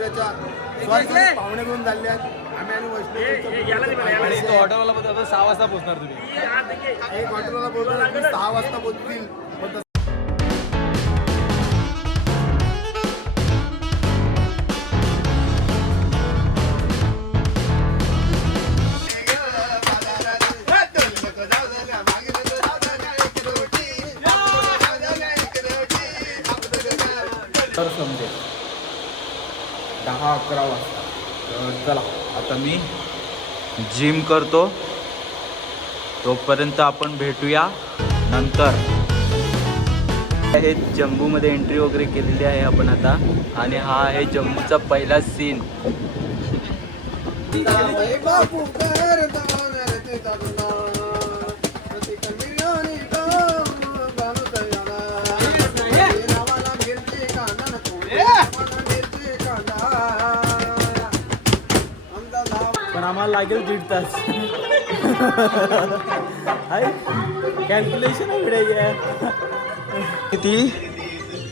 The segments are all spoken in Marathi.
मंदिराच्या पाहुणे घेऊन चालले आहेत आम्ही आणि वैष्णव ऑटोवाला बोलतो 6 वाजता पोहोचणार तुम्ही. एक हॉटेलला बोलतो 6 वाजता पोहोचतील. तर समजेल 10-11 वाजता. तर चला आता मी जिम करतो, तोपर्यंत आपण भेटूया नंतर. हे जम्बूमध्ये एंट्री वगैरे केलेली आहे आपण आता, आणि हा आहे जम्बूचा पहिला सीन. पण आम्हाला लागेल 1.5 तास. कॅल्क्युलेशन आहे. किती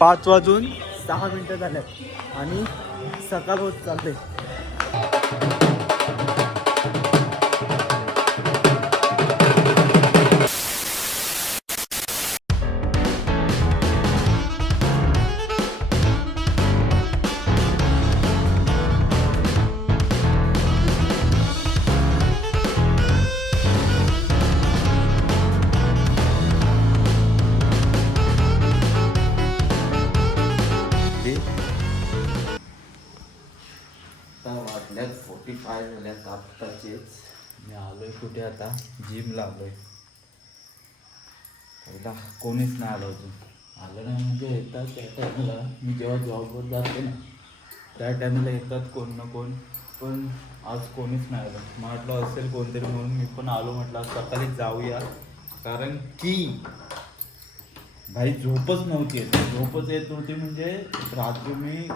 5 वाजून 6 मिनिटं झाल्यात आणि सकाळ होत चालते. वाटल्यात 45 झाल्यात आत्ताचेच. मी आलोय कुठे आता, जिमला आलोय. पहिला कोणीच नाही आलं अजून. आलं नाही म्हणजे येतात त्या टायमाला, मी जेव्हा जॉबवर जाते ना त्या टायमाला येतात कोण ना कोण, पण आज कोणीच नाही आलं. म्हटलं असेल कोणतरी म्हणून मी पण आलो. म्हटलं सकाळी जाऊया, कारण की भाई झोपच नव्हती येत. झोपच येत नव्हती म्हणजे रात्री मी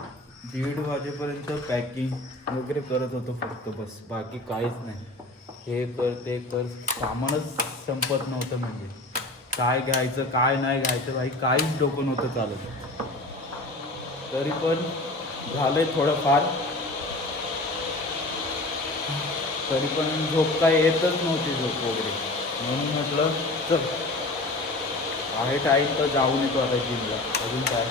1:30 वाजेपर्यंत पॅकिंग वगैरे करत होतो फक्त, बस बाकी काहीच नाही. हे कर ते कर, सामानच संपत नव्हतं. म्हणजे काय घ्यायचं काय नाही घ्यायचं भाई काहीच डोकं नव्हतं चालत. तरी पण झालंय थोडंफार, तरी पण झोप काय येतच नव्हती, झोप वगैरे. म्हणून म्हटलं चल आहे टाईम तर जाऊन येतो आता जिमला. अजून काय,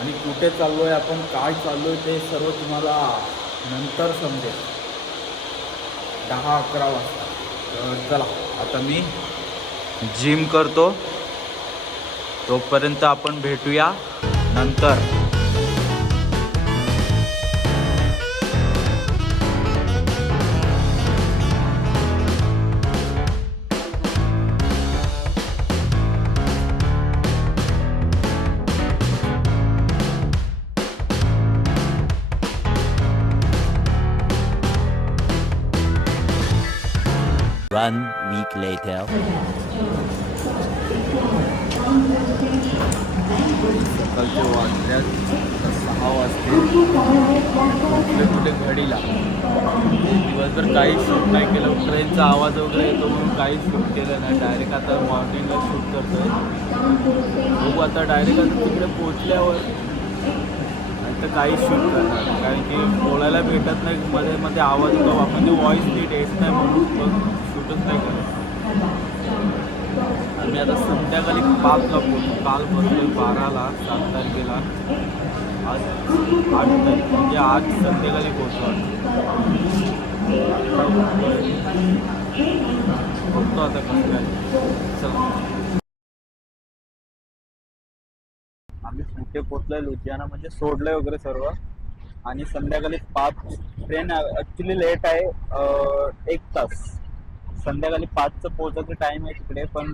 आणि कुठे चाललो आहे आपण, काय चाललो आहे ते सर्व तुम्हाला नंतर समजेल 10-11 वाजता. तर चला आता मी जिम करतो, तोपर्यंत आपण भेटूया नंतर. One week later. सकाळचे वाजल्यात 6 वाजते. कुठे घडीला दिवसभर काहीच शूट नाही केलं. ट्रेनचा आवाज वगैरे येतो म्हणून काहीच शूट केलं नाही. डायरेक्ट आता मॉर्निंगला शूट करतोय. बघू आता डायरेक्ट आता तिकडे पोचल्यावर तर काही शूट करणार, कारण की बोलायला भेटत नाही. मध्ये मध्ये आवाज होतो, म्हणजे व्हॉईस नीट येत नाही म्हणून मग शूटच नाही करत. आणि आता संध्याकाळी 5ला पोहोचतो. काल बसलो 12ला, 7 तारखेला. आज 8 तारीख म्हणजे आज संध्याकाळी पोहोचलो. बघतो आता कसं काय. चला आम्ही कुठे पोचलोय लुधियाना, म्हणजे सोडलंय वगैरे सर्व. आणि संध्याकाळी 5 ट्रेन ॲक्च्युली लेट आहे 1 तास. संध्याकाळी 5चं पोहोचायचं टाईम आहे तिकडे, पण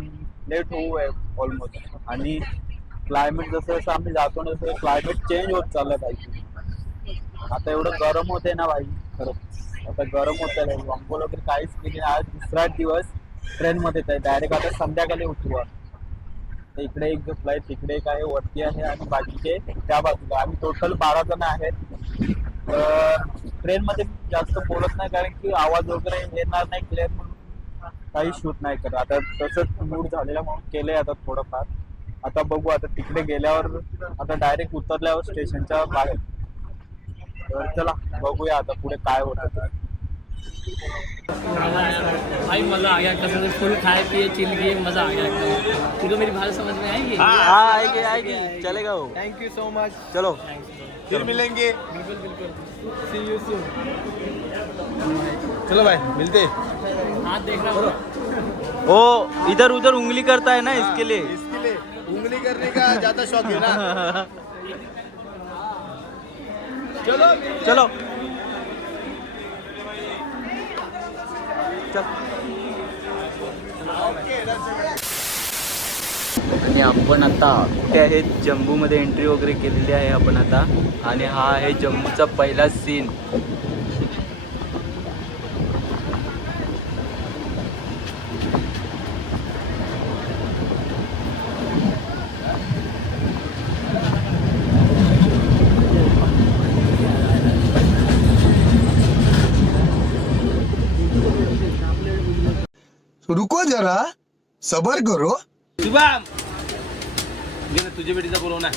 लेट होऊ आहे ऑलमोस्ट. आणि क्लायमेट जसं जसं आम्ही जातो ना तसं क्लायमेट चेंज होत चाललं पाहिजे. आता एवढं गरम होते ना भाई, खरंच आता गरम होत आहे. अंघोळ वगैरे काहीच केली नाही. आज 2रा दिवस ट्रेनमध्येच आहे. डायरेक्ट आता संध्याकाळी उतरू. इकडे एक फ्लाईट, तिकडे एक आहे, वरती आहे, आणि बाकीचे त्या बाजूला. आम्ही टोटल 12 जण आहेत. ट्रेनमध्ये जास्त बोलत नाही, कारण की आवाज वगैरे येणार नाही क्लिअर, म्हणून काही शूट नाही करत. आता तसंच मूड झालेला म्हणून केलंय आता थोडंफार. आता बघू, आता तिकडे गेल्यावर आता डायरेक्ट उतरल्यावर स्टेशनच्या बाहेर. तर चला बघूया आता पुढे काय होतं ते. भाई मजा आ गया कसम से, फुल खाए पिए चिल किए, मजा आ गया। तुमको मेरी बात समझ में आएगी? हाँ आएगी आएगी, चलेगा वो। थैंक यू सो मच, चलो फिर मिलेंगे। बिल्कुल बिल्कुल, सी यू सून। चलो भाई मिलते। हाथ देखना। वो इधर उधर उंगली करता है ना, इसके लिए उंगली करने का ज्यादा शौक है ना। चलो चलो आणि आपण आता कुठे आहे, जम्बूमध्ये एंट्री वगैरे केलेली आहे आपण आता. आणि हा आहे जम्बूचा पहिला सीन. रुको जरा सबर करो. शुभम, तुझ्या बेटीचा बोलवणार.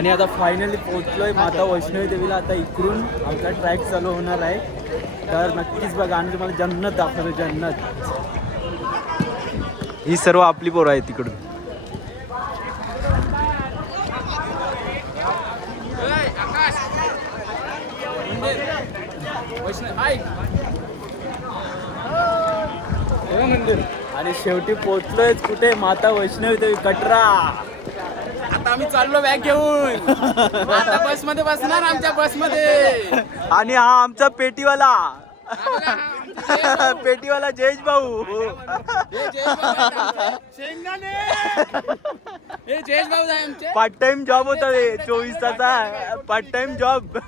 आणि आता फायनली पोहोचलोय माता वैष्णवी देवीला. आता इकडून आमचा ट्रॅक चालू होणार आहे, तर नक्कीच बघा आणि तुम्हाला जन्नत दाखवतो, जन्नत. ही सर्व आपली पोरं आहेत तिकडून. आणि शेवटी पोहोचलोय कुठे, माता वैष्णवी देवी कटरा. आता आम्ही चाललो बॅग घेऊन, आता बस मध्ये बसणार, आमच्या बस मध्ये. आणि हा आमचा पेटीवाला पेटीवाला जयेश भाऊ. पार्ट टाइम जॉब होता रे, 24 तासाचा पार्ट टाइम जॉब.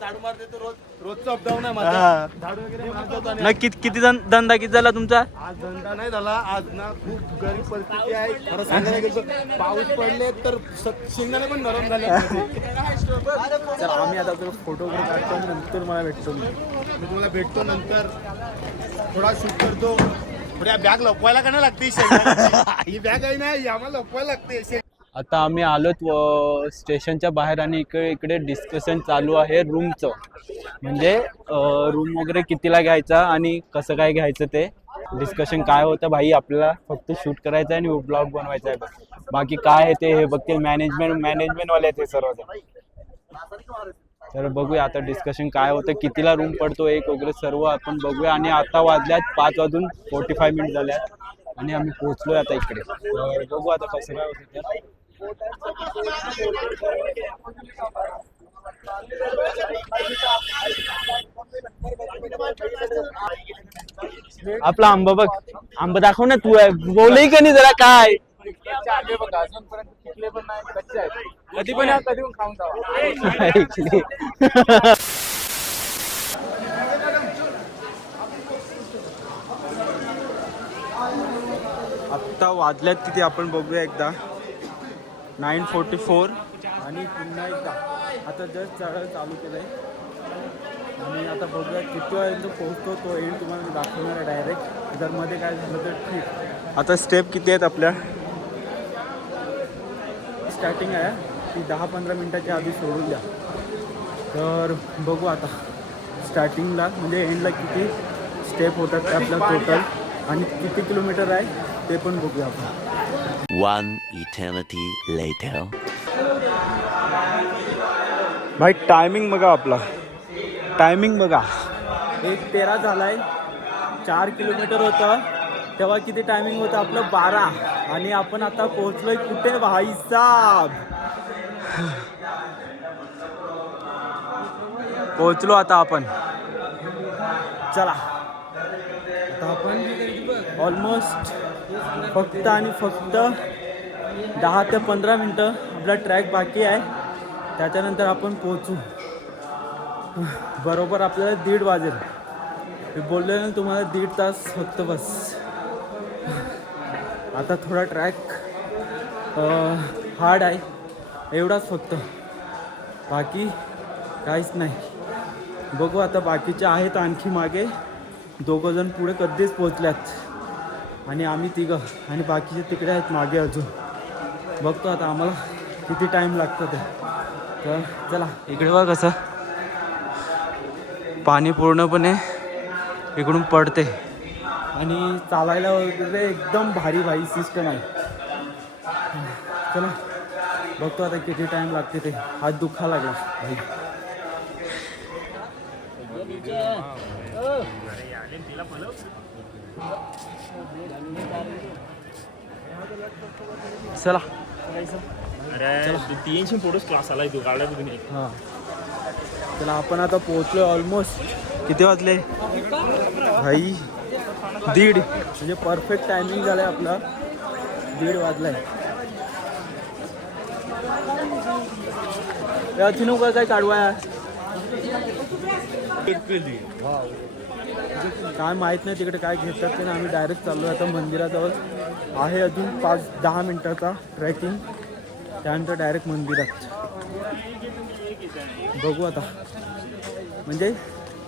झाडू मारते तो रोजचा अपडाऊन आहे माझा. झाडू वगैरे मारतो आणि किती धंदा किती झाला तुमचा? आज धंदा नाही झाला. आज ना खूप गरीब परिस्थिती आहे. खरं सांगायला गेलं तर पाऊस पडले तर शेंगदाणे पण नरम झाले. चल आम्ही आता फोटो वगैरे काढतो आणि नंतर मला भेटतो. मी तुम्हाला भेटतो नंतर. थोडा शूट करतो. थोड्या बॅग लपवायला का नाही लागते शेंगदाण्याची? ही बॅग आहे ना, ही आम्हाला लपवायला लागते. आता आम्ही आलोत स्टेशनच्या बाहेर आणि इकडे डिस्कशन चालू आहे रूमचं. म्हणजे रूम वगैरे कितीला घ्यायचा आणि कसं काय घ्यायचं ते डिस्कशन. काय होतं भाई, आपल्याला फक्त शूट करायचं आहे आणि ब्लॉग बनवायचा आहे. बाकी काय आहे ते हे बघतील मॅनेजमेंटवाले ते सर्व. तर बघूया आता डिस्कशन काय होतं, कितीला रूम पडतो एक वगैरे सर्व आपण बघूया. आणि आता वाजल्यात 5:45 झाल्यात आणि आम्ही पोहोचलोय आता इकडे. तर बघू आता कसं काय होतं. आपला आंबा बघ, आंबा दाखव ना तू. बोलही का नाही जरा काय. कधी पण खाऊन आत्ता वाजल्यात किती आपण बघूया एकदा. 9:44 आणि पुन्हा एकदा आता जस्ट चढायला चालू केलंय. आणि आता बघूया किती वाजेपर्यंत पोहोचतो तो एंड तुम्हाला मी दाखवणार आहे डायरेक्ट. जर मध्ये काय झालं तर ठीक. आता स्टेप किती आहेत आपल्या? स्टार्टिंग आहे ती 10-15 मिनटाच्या आधी सोडून द्या. तर बघू आता स्टार्टिंगला म्हणजे एंडला किती स्टेप होतात ते आपल्या टोटल आणि किती किलोमीटर आहे ते पण बघूया आपण. One eternity later. भाई टायमिंग बघा आपला. टायमिंग बघा 1:13 झालाय. 4 किलोमीटर होतं तेव्हा किती टायमिंग होतं आपलं? 12. आणि आपण आता पोहोचलोय कुठे भाई साहब? पोहोचलो आता आपण. चला आता आपण ऑलमोस्ट फक्त आणि फक्त 10 ते 15 मिनटं आपला ट्रॅक बाकी आहे. त्याच्यानंतर आपण पोहोचू. बरोबर आपल्याला 1:30 वाजेल. मी बोललो ना तुम्हाला 1.5 तास फक्त बस. आता थोडा ट्रॅक हार्ड आहे एवढाच फक्त, बाकी काहीच नाही. बघू आता बाकीचे आहेत आणखी मागे 2 जण पुढे कधीच पोचल्यात आणि आम्ही 3 आणि बाकीचे तिकडे आहेत मागे अजून. बघतो आता आम्हाला किती टाईम लागतं ते. तर चला इकडे बघ कसं पाणी पूर्णपणे इकडून पडते आणि चालायला वगैरे एकदम भारी भारी सिस्टम आहे. चला बघतो आता किती टाईम लागते ते. हात दुखा लागला भाई. चला हां चला आपण आता पोहोचलो ऑलमोस्ट. किती वाजले भाई? 1:30 म्हणजे परफेक्ट टायमिंग झालाय आपला. 1:30 वाजलाय. तिनू काय काढवाय काय माहीत नाही तिकडे काय घेतात ते. आम्ही डायरेक्ट चाललो आता मंदिराजवळ आहे. अजून 5-10 मिनटाचा ट्रेकिंग, त्यानंतर डायरेक्ट मंदिरात. बघू आता म्हणजे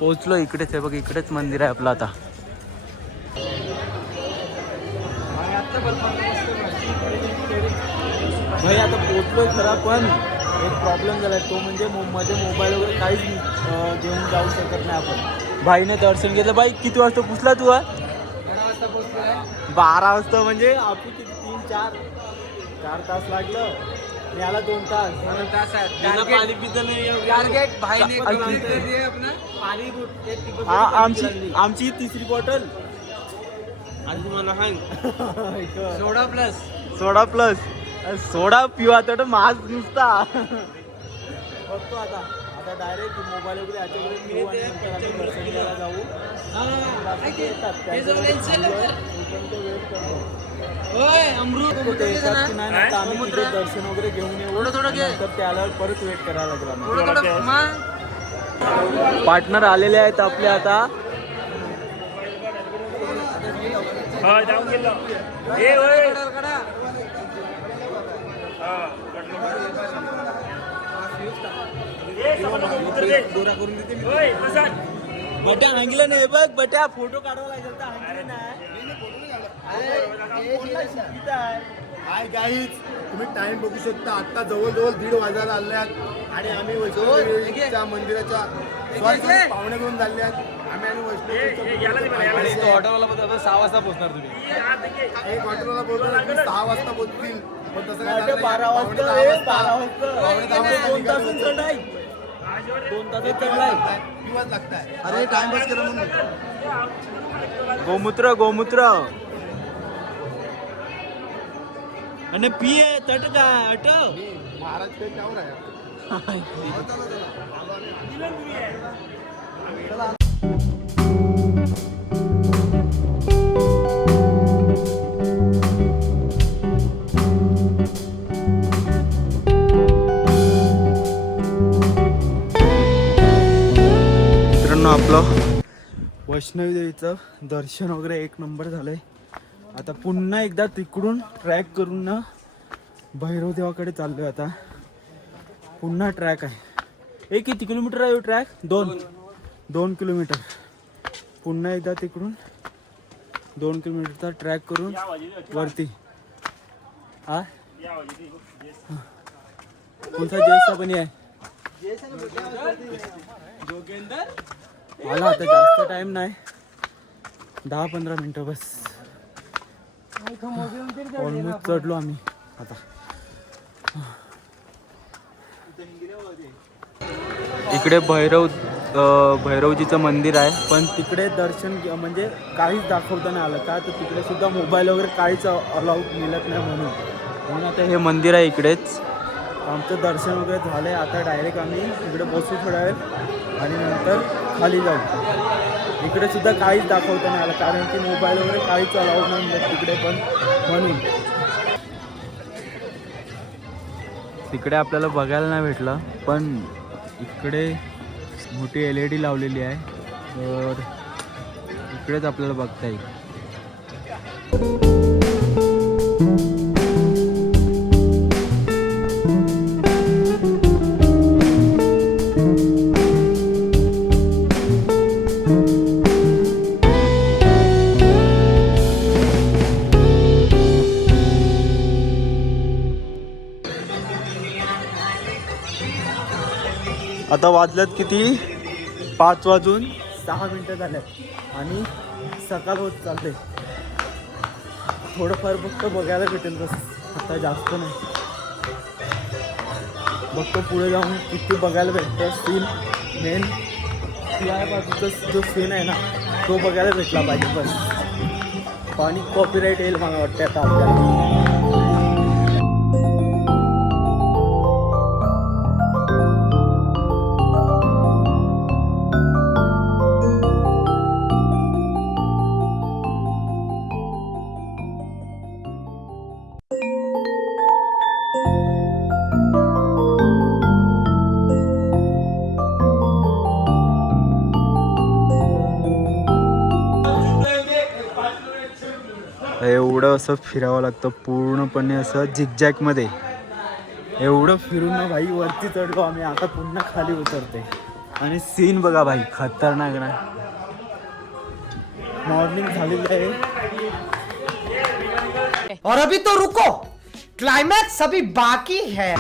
पोचलो इकडेच आहे बघ. इकडेच मंदिर आहे आपलं आता. भाई आता पोचलोय खरा पण एक प्रॉब्लेम झाला आहे. तो म्हणजे मध्ये मोबाईल वगैरे काहीच घेऊन जाऊ शकत नाही आपण. भाईने दर्शन घेतलं. भाई किती वाजता पोचला तू? 12 वाजता म्हणजे आपण किती 3-4 तास लागलं. याला 2 तास. पाणी पितं नाही. आमची 3री बॉटल आणि तुम्हाला सोडा प्लस सोडा पिवा तर माझ नुसता. बघतो आता आता डायरेक्ट मोबाईल वगैरे याच्याकडे ठेवू आणि नंतर आम्ही दर्शन घ्यायला जाऊ. बाकीचे येतात त्यांच्याकडे थांबलोय. तोपर्यंत वेट करतो. ते येतात की नाही आता आम्ही तिथे दर्शन वगैरे घेऊन येऊ. नंतर त्याला परत वेट करायला लागला. पार्टनर आलेले आहेत आपले आता. बट्या हांगलं नाही बघ. बट्या फोटो काढावा लागेल तर हांगले नाही. हाय गाईज, तुम्ही टाइम बघू शकता. आता जवळजवळ 1:30 वाजायला आल्यात आणि आम्ही वैष्णोदेवीच्या मंदिराच्या पाहुणे घेऊन चालले आहेत. आम्ही आणि वैष्णोदेवीच्या ऑटोवाला 6 वाजता पोहोचणार तुम्ही. एक ऑटोला बोलतो 6 वाजता पोहोचतील, पण तसं काय 12 वाजता. 2 तासात चढाई. 2 तासात चढाई. दिवस लागताय. अरे टाइम पास करा म्हणून. गोमूत्र गोमूत्र आणि पिये तट काय अटव. महाराज काही त्यावर आहे. मित्रांनो आपलं वैष्णवी देवीचं दर्शन वगैरे एक नंबर झालंय. आता पुन्हा एकदा तिकडून ट्रॅक करून ना भैरव देवाकडे चाललोय. आता पुन्हा ट्रॅक आहे. किती किलोमीटर आहे ट्रॅक? 2 किलोमीटर. पुन्हा एकदा तिकडून 2 किलोमीटरचा ट्रॅक करून वरती. हा कोणता जयसा पण आहे. मला आता जास्त टाइम नाही, 10-15 मिनिटं बस. ऑलमोस्ट चढलो आम्ही आता. इकडे भैरवजीचं मंदिर आहे, पण तिकडे दर्शन म्हणजे काहीच दाखवता नाही आलं. का तर तिकडे सुद्धा मोबाईल वगैरे काहीच अलाउड मिळत नाही म्हणून आता हे मंदिर आहे इकडेच. आमचं दर्शन वगैरे झालं आहे. आता डायरेक्ट आम्ही इकडे बसू थोड्या वेळ आणि नंतर खाली जाऊ. इकडे सुद्धा काहीच दाखवता नाही आलं, कारण की मोबाईल वगैरे काहीच अलाउड नाही मिळत तिकडे पण म्हणून. तिकडे आपल्याला बघायला नाही भेटलं, पण इकडे मोठी LED लावलेली आहे, तर इकडेच आपल्याला बघता येईल. आता वाजल्यात किती? 5:06 झाल्यात आणि सकाळ होत चालते. थोडंफार फक्त बघायला भेटेल बस, आता जास्त नाही. बघतो पुढे जाऊन किती बघायला भेटतं. सीन मेन या बाजूचा जो सीन आहे ना, तो बघायला भेटला पाहिजे बस. आणि कॉपीराईट येईल मला वाटतं आता आपल्याला. एवढं असं फिरावं लागतं पूर्णपणे असं झिकझॅकमध्ये. एवढं फिरून ना भाई वरती चढलो आम्ही. आता पुन्हा खाली उतरते आणि सीन बघा भाई, खतरनाक ना. मॉर्निंग झालेली आहे. और अभी तो रुको, क्लाइमैक्स अभी बाकी है.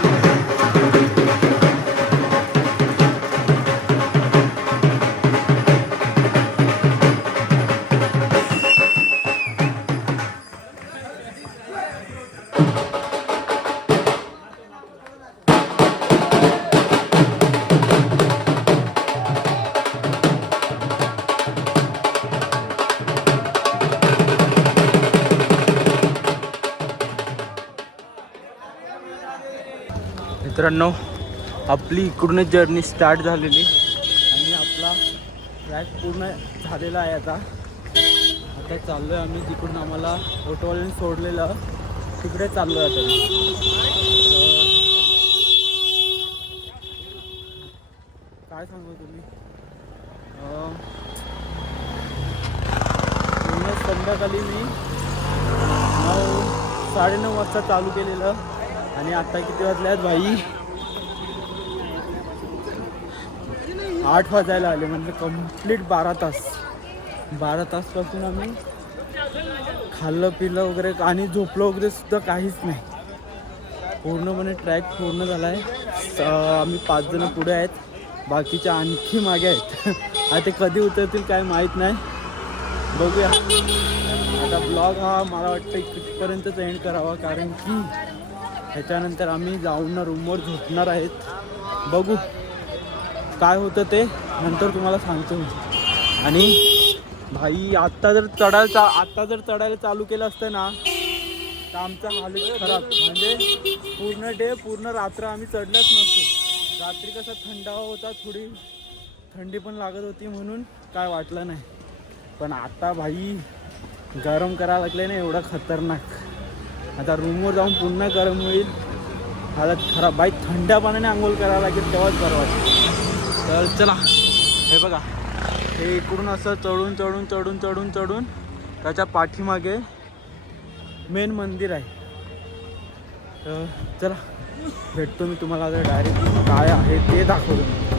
मित्रांनो आपली इकडूनच जर्नी स्टार्ट झालेली आणि आपला ट्रॅक पूर्ण झालेला आहे. आता चाललो आहे आम्ही जिकडून आम्हाला ऑटोवाल्याने सोडलेलं तिकडे चाललो आहे. आता काय सांगू तुम्ही, पूर्ण संध्याकाळी मी 9-9:30 वाजता चालू केलेलं आणि आता किती वाजले आहेत भाई, 8 वाजायला आले. म्हणजे कंप्लीट 12 तासपासून आम्ही खाल्लं पिलं वगैरे आणि झोपलं वगैरे सुद्धा काहीच नाही. पूर्णपणे ट्रॅक पूर्ण झाला आहे. आम्ही 5 जण पुढे आहेत, बाकीच्या आणखी मागे आहेत. आता ते कधी उतरतील काय माहीत नाही, बघूया. आता ब्लॉग हा मला वाटतं इथपर्यंतच एंड करावा, कारण की ह्याच्यानंतर आम्ही जाऊन ना रूमवर झोपणार आहेत. बघू काय होतं ते नंतर तुम्हाला सांगतो मी. आणि भाई आत्ता जर चढायला चालू केलं असतं ना तर आमचा हालत खराब. म्हणजे पूर्ण डे पूर्ण रात्र आम्ही चढलंच नसतो. रात्री कसा थंडावा होता, थोडी थंडी पण लागत होती म्हणून काय वाटलं नाही. पण आता भाई गरम करायला लागले ना एवढं खतरनाक. आता रूमवर जाऊन पुन्हा गरम होईल, हालत खराब. भाई थंड पाण्याने आंघोळ करायला लागेल तेव्हाच बरं वाटतं. तर चला, हे बघा, हे इकडून असं चढून त्याच्या पाठीमागे मेन मंदिर आहे. तर चला भेटतो मी तुम्हाला आता डायरेक्ट काय आहे ते दाखवतो.